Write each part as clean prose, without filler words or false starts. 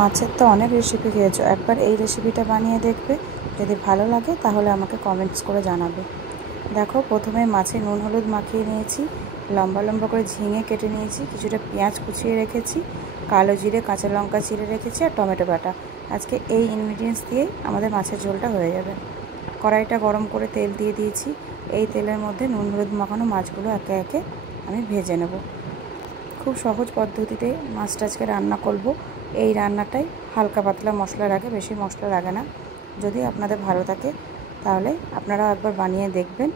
মাছের তো অনেক রেসিপি খেয়েছো, একবার এই রেসিপিটা বানিয়ে দেখবে। যদি ভালো লাগে তাহলে আমাকে কমেন্টস করে জানাবে। দেখো, প্রথমে মাছে নুন হলুদ মাখিয়ে নিয়েছি, লম্বা লম্বা করে ঝিঙে কেটে নিয়েছি, কিছুটা পেঁয়াজ কুচিয়ে রেখেছি, কালো জিরে কাঁচা লঙ্কা চিড়ে রেখেছি আর টমেটো বাটা। আজকে এই ইনগ্রিডিয়েন্টস দিয়েই আমাদের মাছের ঝোলটা হয়ে যাবে। কড়াইটা গরম করে তেল দিয়ে দিয়েছি। এই তেলের মধ্যে নুন হলুদ মাখানো মাছগুলো একে একে আমি ভেজে নেব। খুব সহজ পদ্ধতিতে মাছটা আজকে রান্না করব। এই রান্নাটাই হালকা পাতলা মশলা লাগে, বেশি মশলা লাগে না। যদি আপনাদের ভালো থাকে তাহলে আপনারাও একবার বানিয়ে দেখবেন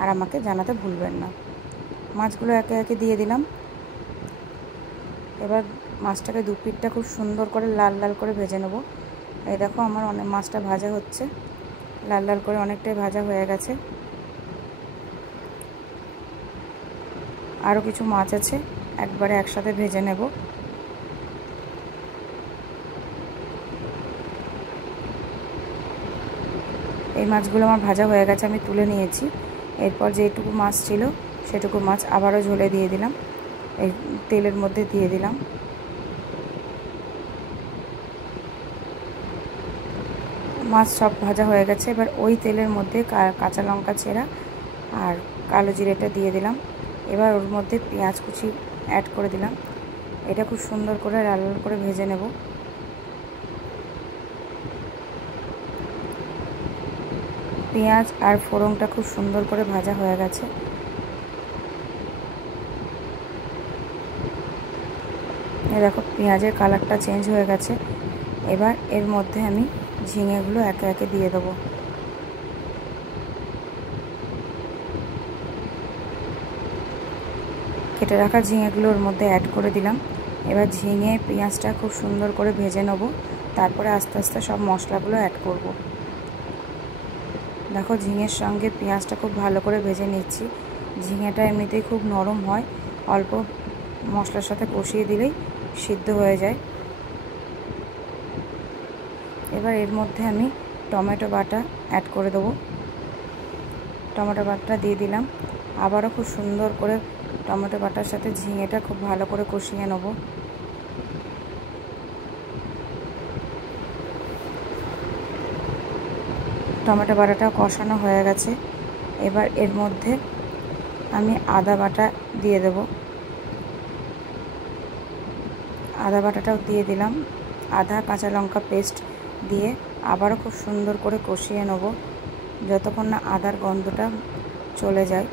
আর আমাকে জানাতে ভুলবেন না। মাছগুলো একে একে দিয়ে দিলাম। এবার মাছটাকে দু পিঠটা খুব সুন্দর করে লাল লাল করে ভেজে নেব। এই দেখো, আমার অনেক মাছটা ভাজা হচ্ছে, লাল লাল করে অনেকটাই ভাজা হয়ে গেছে। আরও কিছু মাছ আছে, একবারে একসাথে ভেজে নেব। এই মাছগুলো আমার ভাজা হয়ে গেছে, আমি তুলে নিয়েছি। এরপর যেটুকু মাছ ছিল সেটুকু মাছ আবারও ঝোলে দিয়ে দিলাম, এই তেলের মধ্যে দিয়ে দিলাম। মাছ সব ভাজা হয়ে গেছে। এবার ওই তেলের মধ্যে কাঁচা লঙ্কা ছেঁড়া আর কালো জিরেটা দিয়ে দিলাম। এবার ওর মধ্যে পেঁয়াজ কুচি অ্যাড করে দিলাম। এটা খুব সুন্দর করে লাল লাল করে ভেজে নেব। পেঁয়াজ আর ফোড়নটা খুব সুন্দর করে ভাজা হয়ে গেছে। এই দেখো, পেঁয়াজের কালারটা চেঞ্জ হয়ে গেছে। এবার এর মধ্যে আমি ঝিঙেগুলো একে একে দিয়ে দেবো। কেটে রাখা ঝিঙেগুলো ওর মধ্যে অ্যাড করে দিলাম। এবার ঝিঙে পেঁয়াজটা খুব সুন্দর করে ভেজে নেব, তারপরে আস্তে আস্তে সব মশলাগুলো অ্যাড করব। দেখো, ঝিঙের সঙ্গে পেঁয়াজটা খুব ভালো করে ভেজে নিচ্ছি। ঝিঙেটা এমনিতেই খুব নরম হয়, অল্প মশলার সাথে কষিয়ে দিলেই সিদ্ধ হয়ে যায়। এবার এর মধ্যে আমি টমেটো বাটা অ্যাড করে দেবো। টমেটো বাটাটা দিয়ে দিলাম। আবারও খুব সুন্দর করে টমেটো বাটার সাথে ঝিঙেটা খুব ভালো করে কষিয়ে নেব। টমেটো বাটাটা কষানো হয়ে গেছে। এবার এর মধ্যে আমি আদা বাটা দিয়ে দেব। আদা বাটাটাও দিয়ে দিলাম। আদা কাঁচা লঙ্কা পেস্ট দিয়ে আবারও খুব সুন্দর করে কষিয়ে নেব, যতক্ষণ না আদার গন্ধটা চলে যায়।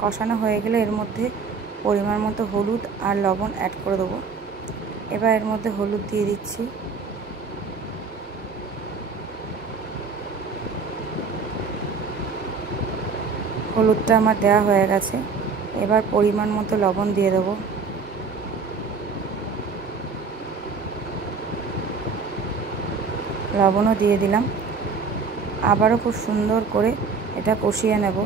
কষানো হয়ে গেলে এর মধ্যে পরিমাণ মতো হলুদ আর লবণ অ্যাড করে দেবো। এবার এর মধ্যে হলুদ দিয়ে দিচ্ছি। হলুদটা আমার দেওয়া হয়ে গেছে। এবার পরিমাণ মতো লবণ দিয়ে দেবো। লবণও দিয়ে দিলাম। আবারও খুব সুন্দর করে এটা কষিয়ে নেব।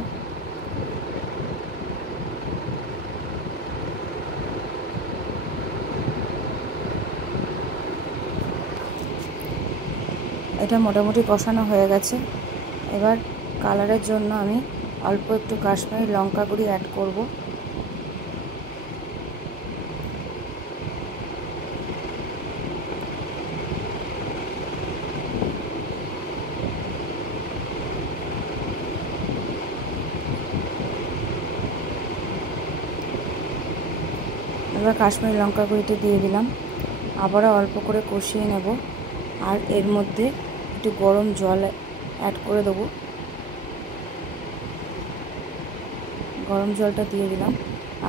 এটা মোটামুটি কষানো হয়ে গেছে। এবার কালারের জন্য আমি অল্প একটু কাশ্মীরি লঙ্কা গুঁড়ি অ্যাড করব। এবার কাশ্মীরি লঙ্কা গুঁড়িটা দিয়ে দিলাম। আবারও অল্প করে কষিয়ে নেব। আর এর মধ্যে একটু গরম জল অ্যাড করে দেবো। গরম জলটা দিয়ে দিলাম।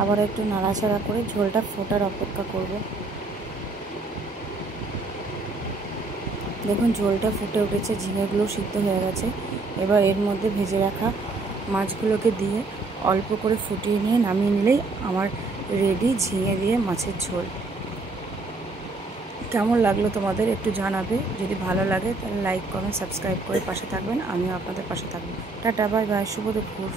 আবার একটু নাড়াচাড়া করে ঝোলটা ফোটার অপেক্ষা করব। দেখুন, ঝোলটা ফুটে উঠেছে, ঝিঙেগুলো সিদ্ধ হয়ে গেছে। এবার এর মধ্যে ভেজে রাখা মাছগুলোকে দিয়ে অল্প করে ফুটিয়ে নিয়ে নামিয়ে নিলেই আমার রেডি ঝিঙে দিয়ে মাছের ঝোল। কেমন লাগলো তোমাদের একটু জানাবে। যদি ভালো লাগে তাহলে লাইক কমেন্ট সাবস্ক্রাইব করে পাশে থাকবেন। আমিও আপনাদের পাশে থাকবো। টাটা, বাই বাই, শুভ দুপুর।